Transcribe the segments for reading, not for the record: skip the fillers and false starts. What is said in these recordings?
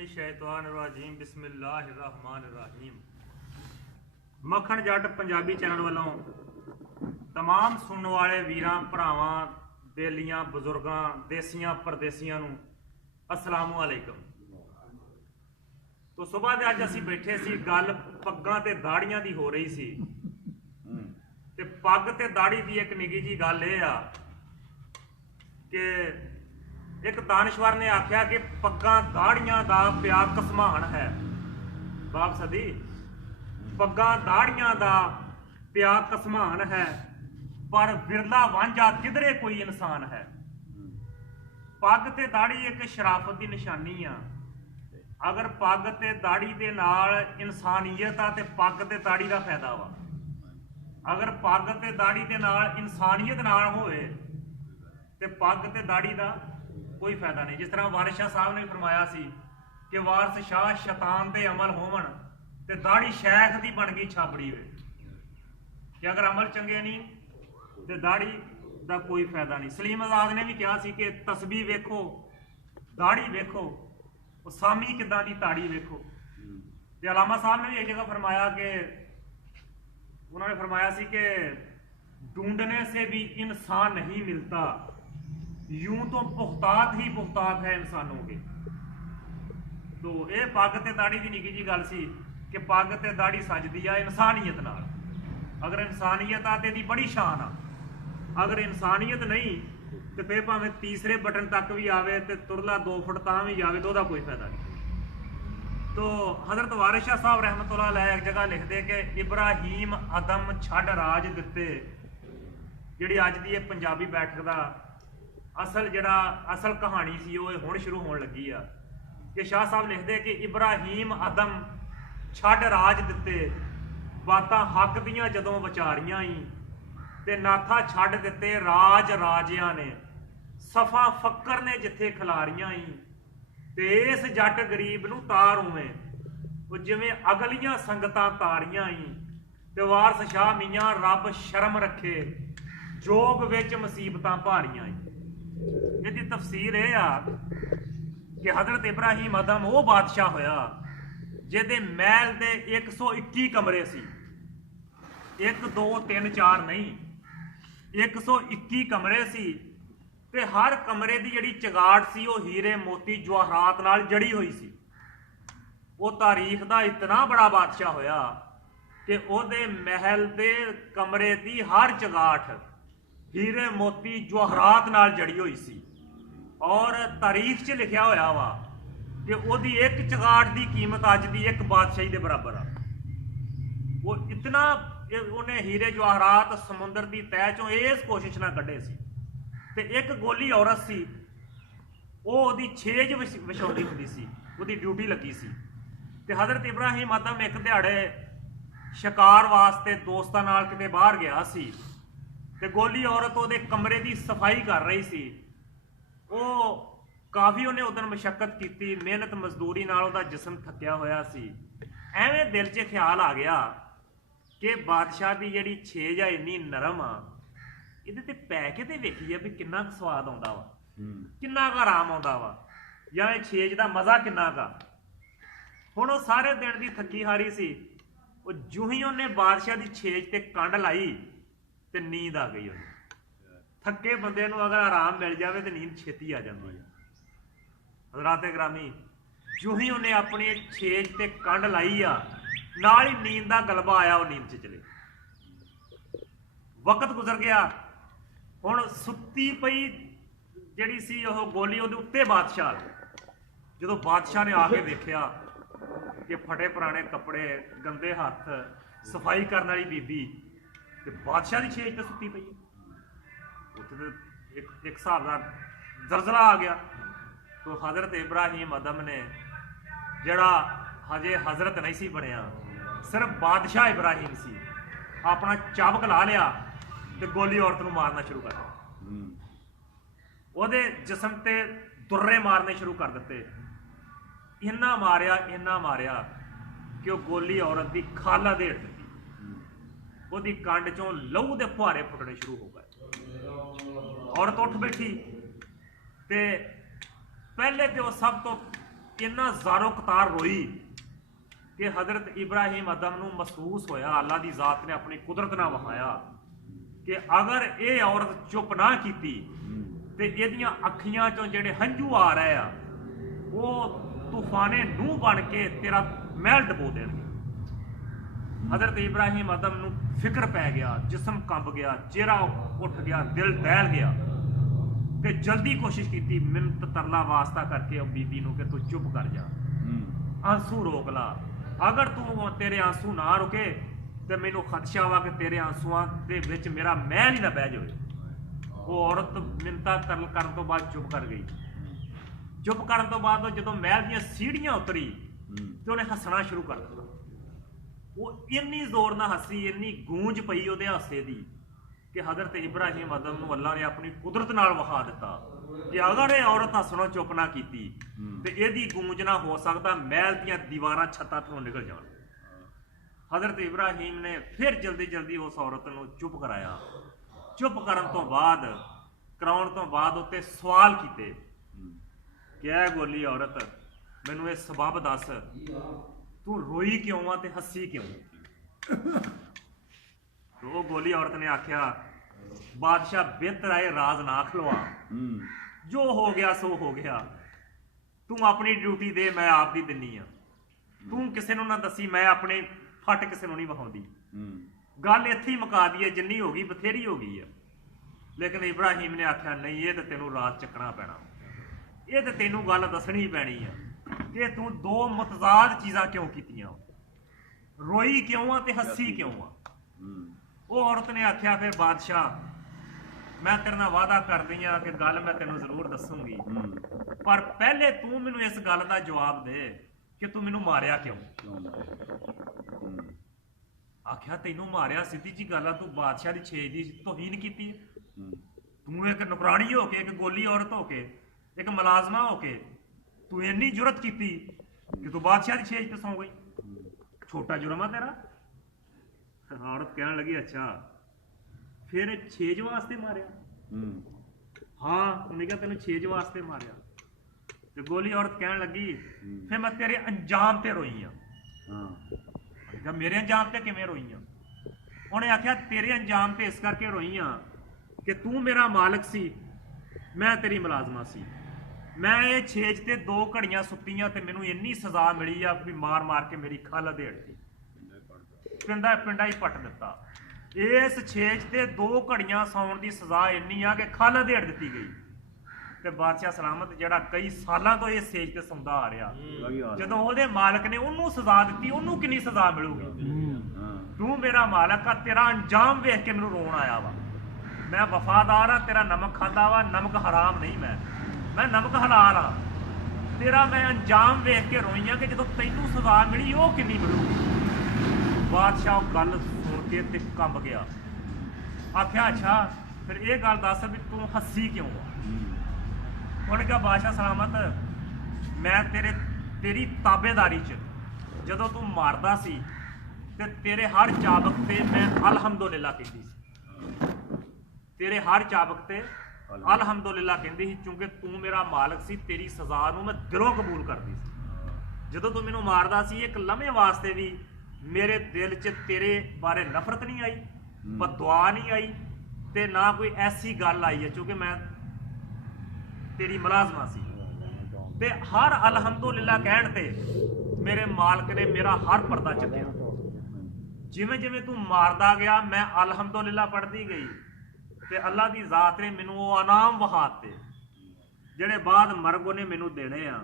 मिनश्शैतानिर्रजीम बिस्मिल्लाहिर्रहमानिर्रहीम। मक्खन जट पंजाबी चैनल वालों तमाम सुनने वाले वीरां भरावां बेलियां बजुर्गां देसियां परदेसियां नूं अस्सलामु अलैकुम। तो सुबह दे अज असीं बैठे सी, गल पग्गां ते दाड़ियां दी हो रही सी ते पग ते दाड़ी दी एक निगी जी गल ये आ कि एक दानश्वर ने आख्या कि पग्गां दाड़ियां दा पिया कसमान है। बाप सदी पग्गां दाड़ियां दा पिया कसमान है, पर विरला वांझा किधरे कोई इंसान है। पग ते दाड़ी एक शराफत की निशानी आ। अगर पग ते दाड़ी दे नाल इंसानियत आ ते पग ते दाड़ी दा फायदा वा। अगर पग ते दाड़ी दे नाल इंसानियत नाल होए ते पग ते दाड़ी दा कोई फायदा नहीं। जिस तरह वारिस शाह साहब ने फरमाया सी कि वारिस शाह शैतान दे अमल होवन ते दाड़ी शैख दी बन गई छाबड़ी वे कि अगर अमल चंगे नहीं ते दाड़ी दा कोई फायदा नहीं। सलीम आजाद ने भी कहा सी कि तस्बीह वेखो दाड़ी वेखो, सामी किदां दी ताड़ी वेखो। ते अलामा साहब ने भी एक जगह फरमाया कि उन्होंने फरमाया सी कि ढूंढने से भी इंसान नहीं मिलता, यूं तो पुख्तात ही पुख्तात है इंसानों के। तो ये पग ते दाड़ी की निकी जी गल सी कि पग ते दाड़ी सजदी आ इंसानियत नाल। अगर इंसानियत आ ते दी बड़ी शान आ, अगर इंसानियत नहीं तो फिर भावें तीसरे बटन तक भी आवे ते तुरला 2 फुट तां भी जावे तो कोई फायदा नहीं। तो हजरत वारिस शाह साहब रहमतुल्लाह अलैह एक जगह लिखते कि इब्राहीम अदम छड़ राज दिते। जिहड़ी अज दी पंजाबी बैठक का असल कहानी सी वो हुण शुरू होने लगी आ कि शाह साहब लिखते कि इब्राहीम अदम छड़ राज दिते, बातां हक दियां जदों विचारियां ही ते नाथा छड़ दिते राज राजियां ने, सफा फक्कर ने जिथे खिलारियां ही ते इस जट गरीब नूं तार उवें जिवें अगलियां संगतां तारियां ही ते वारिस शाह मियां रब शर्म रखे जोग विच मुसीबतां भारियां ही। इसकी तफसीर यह आ कि हजरत इब्राहीम अदम वो बादशाह होया जिहदे महल दे 121 कमरे सी। 1 2 3 4 नहीं, 121 कमरे सी ते हर कमरे की जिहड़ी चगाट सी वो हीरे मोती जवाहरात नाल जड़ी हुई सी। वो तारीख का इतना बड़ा बादशाह होया कि उहदे महल दे कमरे की हर चगाट हीरे मोती जवाहरात नाल जड़ी हुई सी। और तारीख च लिखा होया वा कि उहदी एक चगाट की कीमत अज की एक बादशाही के बराबर आ। वो इतना उन्हें हीरे जवाहरात समुद्र की तह चों इस कोशिश ना कढ़े सी। ते एक गोली औरत सी, वो उहदी छेज विछाउंदी हुंदी सी, उहदी ड्यूटी लगी सी। ते हजरत इब्राहीम अदम एक दिहाड़े शिकार वास्ते दोस्तां नाल किते बाहर गया सी ते गोली औरत उहदे कमरे की सफाई कर रही सी। वो काफ़ी उन्हें उदन मशक्कत की, मेहनत मजदूरी नाल उहदा जिस्म थकिया होया सी। एवें दिल च ख्याल आ गया कि बादशाह की जिहड़ी छेज आ इन्नी नरम आ, इहदे ते पै के ते वेखीए भी किन्ना स्वाद आउंदा वा, किन्ना क आराम आउंदा वा, जां इह छेज दा मज़ा किन्ना का। हुण वो सारे दिन की थकी हारी सी, वो जूं ही उन्हें बादशाह की छेज ते कंड लाई ते नींद आ गई। उन्हें थके बंदे नूं अगर आराम मिल जाए तो नींद छेती आ जाती है। हज़रात गिरामी जूं ही उन्हें अपनी छेज ते कंड लाई आ नाल ही नींद का गलबा आया, वो नींद च चले। वक्त गुजर गया, हुण सुत्ती पई जिहड़ी सी ओह गोली उहदे उत्ते बादशाह। जदों बादशाह ने आके देखिया कि फटे पुराने कपड़े, गंदे हथ, सफाई करने वाली बीबी ते बादशाह की छेज तो सुत्ती पई है। उत्थे एक हिसाब का जलजला आ गया। तो हजरत इब्राहीम अदम ने जड़ा हजे हजरत नहीं सी बनया, सिर्फ बादशाह इब्राहीम सी, अपना चाबक ला लिया तो गोली औरत नूं मारना शुरू कर दिया। उहदे जिस्म ते दुर्रे मारने शुरू कर दिते। इन्ना मारिया कि वह गोली औरत की खाला देड़ दी। उहदी कंड चों लहू के फुहारे फुटने शुरू हो गए। औरत उठ बैठी ते पहले तो सब तो इन्ना ज़ारो कतार रोई कि हज़रत इब्राहिम अदम नूं महसूस होया, अल्लाह की ज़ात ने अपनी कुदरत नाल वहाया कि अगर ये औरत चुप ना की तो इहदियां अखियां चों जिहड़े हंझू आ रहे आ वो तूफाने नूह बन के तेरा महल डबो देणगे। हज़रत इब्राहिम अदम नूं फिक्र पै गया, जिसम कंब गया, चेहरा उठ गया, दिल दहल गया ते जल्दी कोशिश की मिन्नत तरला वास्ता करके बीबी नूं कि तू चुप कर जा, आंसू रोक ला। अगर तू तेरे आंसू ना रुके तो मैनू खदशा वा कि तेरे आंसुआं दे विच मेरा महल ही ना बह जाए। वो औरत मिन्नतां तरल करन तो बाद चुप कर गई। चुप करन तो बाद जदों महल दीयां सीढ़ियां उतरी तो उन्हें हसना शुरू कर दिता। वो इन्नी जोर ना हसी, इन्नी गूंज पई उहदे हासे दी कि हज़रत इब्राहिम अदम नूं अल्लाह ने अपनी कुदरत नाल विखा दिता कि अगर ये औरत हसणों चुप ना कीती ते इहदी गूंज ना हो सकदा महल दीयां दीवारां छत्तां थल्लों निकल जाण। हज़रत इब्राहिम ने फिर जल्दी जल्दी उस औरत नूं चुप कराया। चुप करन तो बाद कराउण तो बाद उत्ते सवाल कीते कि ऐ गोली औरत, मैनू ये सबब दस, तू रोई क्यों आ ते हसी क्यों? तो वो गोली औरत ने आख्या, बादशाह बेहतर आए राज ना खलवा, जो हो गया सो हो गया, तू अपनी ड्यूटी दे, मैं आप दी दिन्नी आ। तू किसी नूं ना दसी, मैं अपने फट किसी नूं नहीं विखाउंदी। गल इत्थे ही मुका दी है, जिन्नी हो गई बथेरी हो गई है। लेकिन इब्राहिम ने आख्या नहीं, ये तो तेनों रात चकना पैना, ये तो तेनों गल दसनी पैनी है कि तू दो मुतजाद चीज़ां क्यों कीतियां, रोई क्यों आ ते हसी क्यों आ। वो औरत ने आख्या, फिर बादशाह मैं तेरे नाल वादा कर दी हाँ कि गल मैं तेनों जरूर दसूंगी, पर पहले तू मैनू इस गल का जवाब दे कि तू मैनू मारिया क्यों। आख्या तेनों मारिया सीधी जी गल, तू बादशाह की छेज की तौहीन की, तू एक नौकरानी हो के, एक गोली औरत हो के, एक मुलाजमा हो के तू इन्नी जुरत की कि तू बादशाह की छेज ते सौ गई, छोटा जुर्म है तेरा। औरत कहने लगी, अच्छा फिर छेज वास्ते मारिया? हाँ, उन्हें कहा तेन छेज वास्ते मारिया। तो गोली औरत कहने लगी, फिर मैं तेरे अंजाम ते रोई हाँ। मेरे अंजाम ते किवें रोई हाँ? उन्हें आख्या तेरे अंजाम ते इस करके रोई हाँ कि तू मेरा मालिक सी, मैं तेरी मुलाजमा सी, मैं ये छेज ते 2 घड़ियां सुत्तियां ते मैनू इन्नी सजा मिली आ भी मार मार के मेरी खल देड़ती, पिंडा ही पट दिता। इस छेज ते 2 घड़ियां सौण की सजा इन्नी आ कि खल देड़ दी गई। ते बादशाह सलामत जिहड़ा कई सालों तो इस छेज ते सौंदा आ रहा, जदों उहदे मालिक ने उन्होंने सजा दी, उन्होंने कितनी सजा मिलूगी। तू मेरा मालिक आ, तेरा अंजाम वेख के मैनू रोन आया वा, मैं वफादार हाँ, तेरा नमक खाता वा, नमक हराम नहीं, मैं नमक हलाल हाँ, तेरा मैं अंजाम वेख के रोई हाँ कि जो तैनू सजा मिली वो कितनी मिलूगी। बादशाह गल सुन के ते कंब गया। आख्या अच्छा फिर ये गल दस भी तू हसी क्यों आ? उन्हें कहा बादशाह सलामत, मैं तेरी ताबेदारी च जदों तू मारदा सी ते तेरे हर चाबक ते मैं अलहमदुलिल्लाह कहती सी, तेरे हर चाबक ते अलहमदुलिल्लाह कहती सी, क्योंकि तू मेरा मालिक सी, तेरी सजा नूं मैं दिलों कबूल करती सी। जदों तू मैनू मारदा सी एक लम्हे वास्ते भी मेरे दिल च तेरे बारे नफरत नहीं आई, बददुआ नहीं आई, ते ना कोई ऐसी गल आई है, क्योंकि मैं तेरी मुलाजमा सी। ते हर अलहमदुलिल्लाह कहण ते मेरे मालिक ने मेरा हर पर्दा चुकिया। जिवें जिवें तू मारदा गया मैं अलहमदुलिल्लाह पढ़ती गई, ते अल्लाह की जात ने मैनू वो अनाम वहाते जिहड़े बाद मरग ने मैनू देने आ।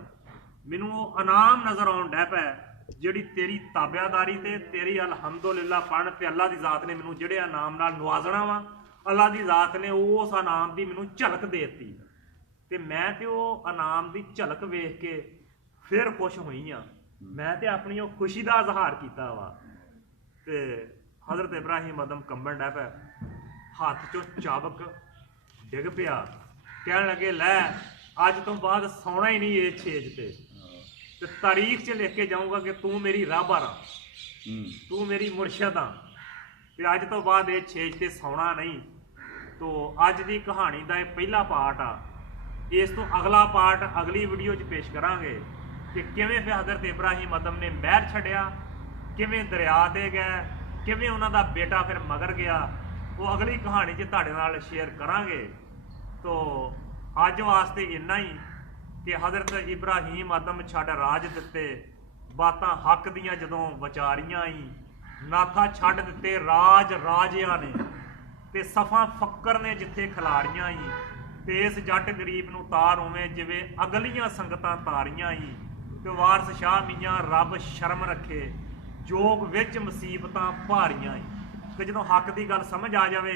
मैनू वो अनाम नजर आउण डै पै जिहड़ी तेरी ताबियादारी ते तेरी अलहमदुलिल्लाह पढ़ ते अल्लाह की जात ने मैनू जिहड़े अनाम नाल नवाजना वा, अल्लाह की जात ने उस अनाम की मैनू झलक देती, ते मैं ते वो अनाम की झलक वेख के फिर खुश हुई हाँ। मैं ते अपनी वो खुशी का इजहार किया वा। ते हज़रत इब्राहिम अदम कंबन डै पै, हाथ चो चाबक डिग पिया, कहन लगे लै अज तो बाद सौना ही नहीं ये छेज ते तारीख च लिख के जाऊँगा कि तू मेरी राहबर आ, तू मेरी मुर्शद आ, ते अज तो बाद ये छेज ते सौना नहीं। तो अज की कहानी का यह पहला पार्ट आ, इस तो अगला पार्ट अगली वीडियो च पेश करांगे। ਕਿ ਕਿਵੇਂ ਫਿਰ ਹਜ਼ਰਤ ਇਬਰਾਹੀਮ ਅਦਮ ਨੇ ਮਹਿਲ ਛੱਡਿਆ, ਕਿਵੇਂ ਦਰਿਆ ਤੇ ਗਏ, ਕਿਵੇਂ ਉਹਨਾਂ ਦਾ ਬੇਟਾ ਫਿਰ ਮਗਰ ਗਿਆ, ਉਹ ਅਗਲੀ ਕਹਾਣੀ 'ਚ ਤੁਹਾਡੇ ਨਾਲ ਸ਼ੇਅਰ ਕਰਾਂਗੇ। ਤੋ ਅੱਜ ਵਾਸਤੇ ਇੰਨਾ ਹੀ ਕਿ ਹਜ਼ਰਤ ਇਬਰਾਹੀਮ ਅਦਮ ਛੱਡ ਰਾਜ ਦਿੱਤੇ, ਬਾਤਾਂ ਹੱਕ ਦੀਆਂ ਜਦੋਂ ਵਿਚਾਰੀਆਂ ਹੀ, ਨਾਥਾ ਛੱਡ ਦਿੱਤੇ ਰਾਜ ਰਾਜਿਆਂ ਨੇ, ਤੇ ਸਫਾ ਫੱਕਰ ਨੇ ਜਿੱਥੇ ਖਿਲਾਰੀਆਂ ਹੀ, ਤੇ ਇਸ ਜੱਟ ਗਰੀਬ ਨੂੰ ਤਾਰ ਉਵੇਂ ਜਿਵੇਂ ਅਗਲੀਆਂ ਸੰਗਤਾਂ ਤਾਰੀਆਂ ਹੀ। ਤੇ ਵਾਰਸ ਸ਼ਾਹ ਮੀਆਂ ਰੱਬ ਸ਼ਰਮ ਰੱਖੇ, ਜੋਗ ਵਿੱਚ ਮੁਸੀਬਤਾਂ ਭਾਰੀਆਂ ਹੀ। ਤੇ ਜਦੋਂ ਹੱਕ ਦੀ ਗੱਲ ਸਮਝ ਆ ਜਾਵੇ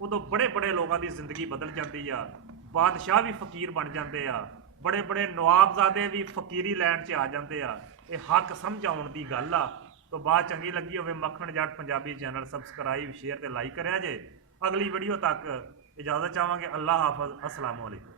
ਉਦੋਂ ਬੜੇ ਬੜੇ ਲੋਕਾਂ ਦੀ ਜ਼ਿੰਦਗੀ ਬਦਲ ਜਾਂਦੀ ਆ, ਬਾਦਸ਼ਾਹ ਵੀ ਫਕੀਰ ਬਣ ਜਾਂਦੇ ਆ, ਬੜੇ ਬੜੇ ਨਵਾਬਜ਼ਾਦੇ ਵੀ ਫਕੀਰੀ ਲੈਣ 'ਚ ਆ ਜਾਂਦੇ ਆ। ਇਹ ਹੱਕ ਸਮਝ ਆਉਣ ਦੀ ਗੱਲ ਆ। ਤੋਂ ਬਾਅਦ ਚੰਗੀ ਲੱਗੀ ਹੋਵੇ ਮੱਖਣ ਜੱਟ ਪੰਜਾਬੀ ਚੈਨਲ ਸਬਸਕ੍ਰਾਈਬ, ਸ਼ੇਅਰ ਤੇ ਲਾਈਕ ਕਰਿਆ ਜੇ। ਅਗਲੀ ਵੀਡੀਓ ਤੱਕ ਇਜਾਜ਼ਤ ਚਾਹਾਂਗੇ। ਅੱਲਾ ਹਾਫਿਜ਼, ਅਸਲਾਮੁਅਲੈਕੁਮ।